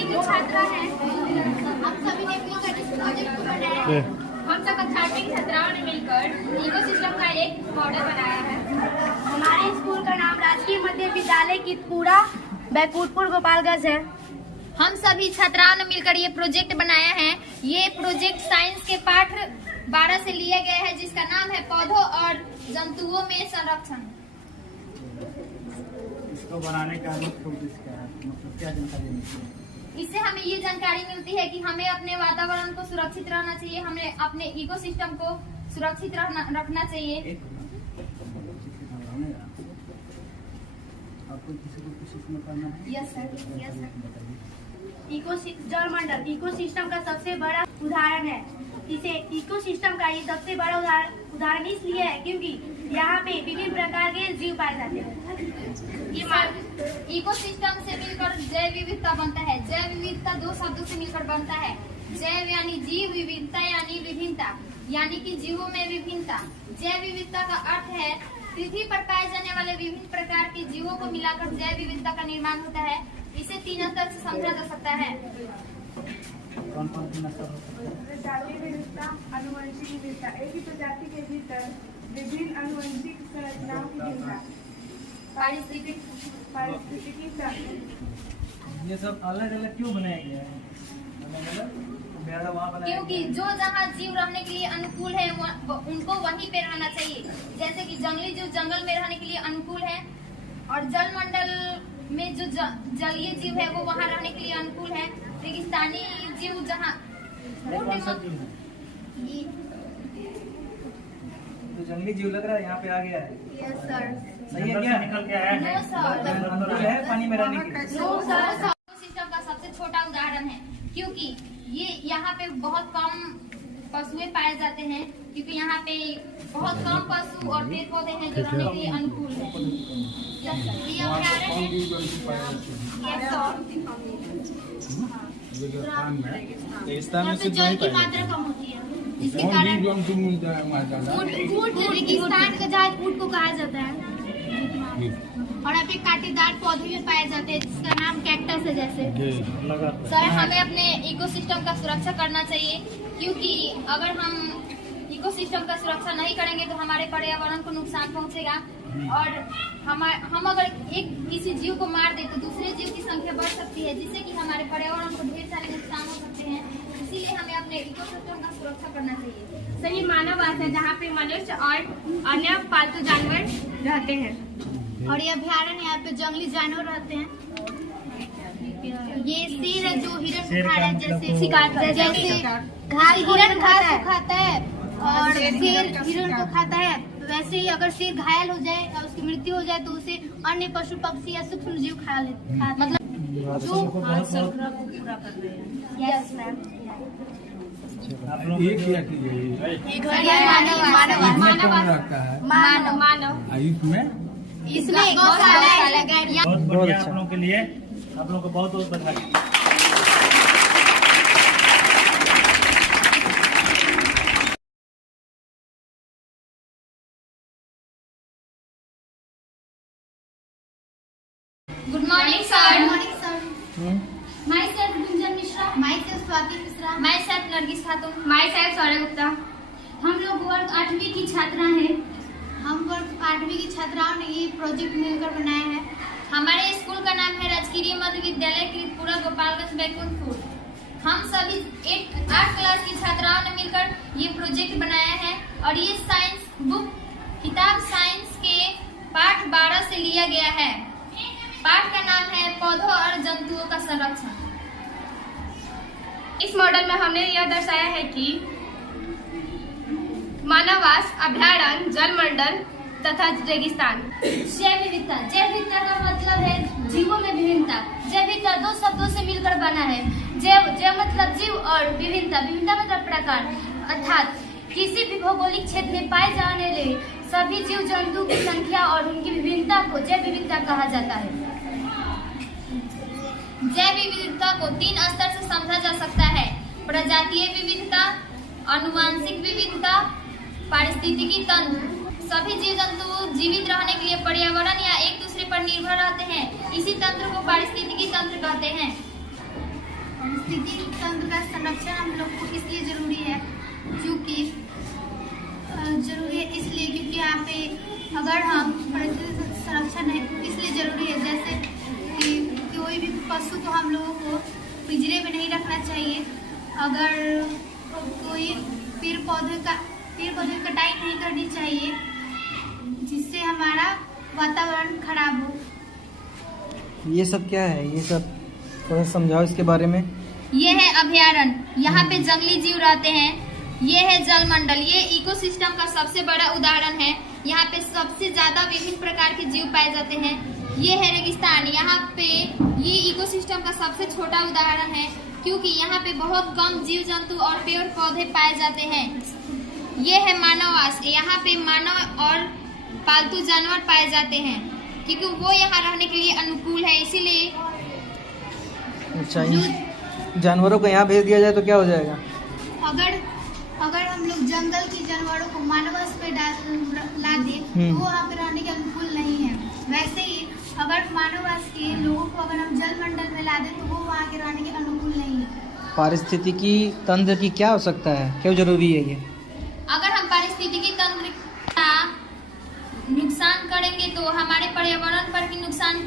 सभी की छात्रा हैं। हम सभी ने मिलकर इस प्रोजेक्ट को बनाया है। हम सब कक्षा 8 की छात्राओं ने मिलकर इकोसिस्टम का एक मॉडल बनाया है। हमारे स्कूल का नाम राजकीय मध्य विद्यालय कितपुरा बैकुंठपुर गोपालगंज है। हम सभी छात्राओं ने मिलकर ये प्रोजेक्ट बनाया है। ये प्रोजेक्ट साइंस के पाठ 12 से लिया गया है, जिसका नाम है पौधों और जंतुओं में संरक्षण। इसको बनाने का मुख्य उद्देश्य क्या है, मतलब क्या जानकारी मिलती है? इससे हमें ये जानकारी मिलती है कि हमें अपने वातावरण को सुरक्षित रहना चाहिए, हमें अपने इकोसिस्टम को सुरक्षित रखना चाहिए। आपको किसी को किसी में करना है? Yes sir. जल मंडल इकोसिस्टम का सबसे बड़ा उदाहरण है। इसे इकोसिस्टम का ये सबसे बड़ा उदाहरण इसलिए है क्योंकि यहाँ पे विभिन्न प्रकार के जीव पाए जाते हैं। ये इकोसिस्टम से मिलकर जैव विविधता बनता है। जैव विविधता दो शब्दों से मिलकर बनता है। जैव यानी जीव, विविधता यानी विभिन्नता, यानी कि जीवों में विभिन्नता। जैव विविधता का अर्थ है पृथ्वी पर पाए जाने वाले विभिन्न प्रकार के जीवों को मिलाकर जैव विविधता का निर्माण होता है। इसे 3 स्तर से समझा जा सकता है। कौन कौन सी नस्ल हो सकती है? प्रजाति विविधता, आनुवंशिक विविधता। एक ही प्रजाति के भीतर विभिन्न आनुवंशिक संरचनाओं की भिन्नता, पारिस्थितिकी तंत्र। ये सब अलग अलग क्यों बनाया गया है? अलग अलग वहाँ बनाया क्योंकि जो जहाँ जीव रहने के लिए अनुकूल है उनको वहीं पे रहना चाहिए। जैसे कि जंगली जीव जंगल में रहने के लिए अनुकूल है, और जलमंडल में जो जलीय जीव है वो वहाँ रहने के लिए अनुकूल है। रेगिस्तानी जीव जहाँ कौन सा जीव है? तो जंगली जीव लग रहा है यहाँ पे आ गया है। Yes sir. सही है क्या? निकल के आया नो सर। अनुकूल है पानी में रहने के लिए। No sir. इकोसिस्टम का सबसे छोटा उदाहरण है क्योंकि ये यहाँ पे बहुत कम पशुएं पाए जाते हैं, क्योंकि यहाँ पे बहुत कम पशु और पेड़ पौधे हैं जो रहने के लिए अनुकूल है। ये अभ्यारण्य है। रेगिस्तान यहाँ पे जल की मात्रा कम होती है, इसके कारण ऊँट रेगिस्तान का जहाज ऊँट को कहा जाता है। और यहाँ पे कांटेदार पौधे भी पाए जाते हैं जिसका नाम कैक्टस है। जैसे सर हमें अपने इकोसिस्टम का सुरक्षा करना चाहिए, क्योंकि अगर हम इकोसिस्टम का सुरक्षा नहीं करेंगे तो हमारे पर्यावरण को नुकसान पहुंचेगा, और हम अगर किसी जीव को मार दे तो दूसरे जीव की संख्या बढ़ सकती है, जिससे कि हमारे पर्यावरण को ढेर सारे नुकसान हो सकते हैं। इसीलिए हमें अपने इकोसिस्टम का सुरक्षा करना चाहिए। सही मानववास है जहाँ पे मनुष्य और अन्य पालतू जानवर रहते हैं। और ये अभ्यारण्य यहाँ पे जंगली जानवर रहते हैं। ये शेर है जो हिरण को खा रहा है, जैसे शिकार जैसे हिरण घास को खाता है और शेर हिरण को खाता है, वैसे ही अगर शेर घायल हो जाए और उसकी मृत्यु हो जाए तो उसे अन्य पशु पक्षी या सूक्ष्म जीव खा लेते हैं। मतलब जो पूरा कर रहे हैं। Yes ma'am. ये क्या मानव इसमें गौशाला है। बहुत बढ़िया। आप लोगों के लिए आप लोगों को बहुत बहुत बधाई। Good morning sir. Good morning sir. Myself Gunjan Mishra. Myself Swati Mishra. Myself Nargis Khatoon. Myself Saurabh Gupta. हम लोग वर्ग 8वीं की छात्रा हैं। हम वर्ग 8वीं की छात्राओं ने ये प्रोजेक्ट मिलकर बनाया है। हमारे स्कूल का नाम है राजकीय मध्य विद्यालय कितपुरा गोपालगंज बैकुंठपुर। हम सभी 8 क्लास की छात्राओं ने मिलकर ये प्रोजेक्ट बनाया है, और ये साइंस बुक किताब साइंस के पाठ 12 से लिया गया है। पाठ का नाम है पौधों और जंतुओं का संरक्षण। इस मॉडल में हमने यह दर्शाया है कि मानववास, अभ्यारण्य, जलमंडल तथा रेगिस्तान। जैव विविधता। जैव विविधता का मतलब है जीवों में विभिन्नता। जैव विविधता 2 शब्दों से मिलकर बना है। जैव मतलब जीव और विभिन्नता मतलब प्रकार, अर्थात किसी भी भौगोलिक क्षेत्र में पाए जाने वाले सभी जीव जंतु की संख्या और उनकी विभिन्नता को जैव विविधता कहा जाता है। जैव विविधता को 3 स्तर से समझा जा सकता है: प्रजातीय विविधता, आनुवंशिक विविधता, पारिस्थितिकी तंत्र। सभी जीव जंतु जीवित रहने के लिए पर्यावरण या एक दूसरे पर निर्भर रहते हैं। इसी तंत्र को पारिस्थितिकी तंत्र कहते हैं। पारिस्थितिकी तंत्र का संरक्षण हम लोग को इसलिए जरूरी है क्योंकि यहाँ पे अगर हम पारिस्थितिक संरक्षण है इसलिए जरूरी है, जैसे कि कोई भी पशु को हम लोगों को पिंजरे में नहीं रखना चाहिए। अगर कोई पेड़ पौधे की कटाई नहीं करनी चाहिए जिससे हमारा वातावरण खराब हो। ये सब क्या है? ये सब थोड़ा समझाओ इसके बारे में। ये है अभयारण्य, यहाँ पे जंगली जीव रहते हैं। ये है जलमंडल, ये इकोसिस्टम का सबसे बड़ा उदाहरण है। यहाँ पे सबसे ज्यादा विभिन्न प्रकार के जीव पाए जाते हैं। ये है रेगिस्तान, यहाँ पे ये इकोसिस्टम का सबसे छोटा उदाहरण है क्योंकि यहाँ पे बहुत कम जीव जंतु और पेड़ पौधे पाए जाते हैं। ये है मानववास, यहाँ पे मानव और पालतू जानवर पाए जाते हैं क्योंकि वो यहाँ रहने के लिए अनुकूल है, इसीलिए। अच्छा, जानवरों को यहाँ भेज दिया जाए तो क्या हो जाएगा? अगर हम लोग जंगल की जानवरों को मानववास पे ला दे तो वो वहाँ पे रहने के अनुकूल नहीं है। वैसे ही अगर मानववास के लोगों को अगर हम जलमंडल में ला दे तो वो वहाँ के रहने के अनुकूल नहीं है। पारिस्थितिकी तंत्र की क्या आवश्यकता है, क्यों जरूरी है ये? अगर हम पारिस्थितिकी तंत्र का नुकसान करेंगे तो हमारे पर्यावरण पर भी नुकसान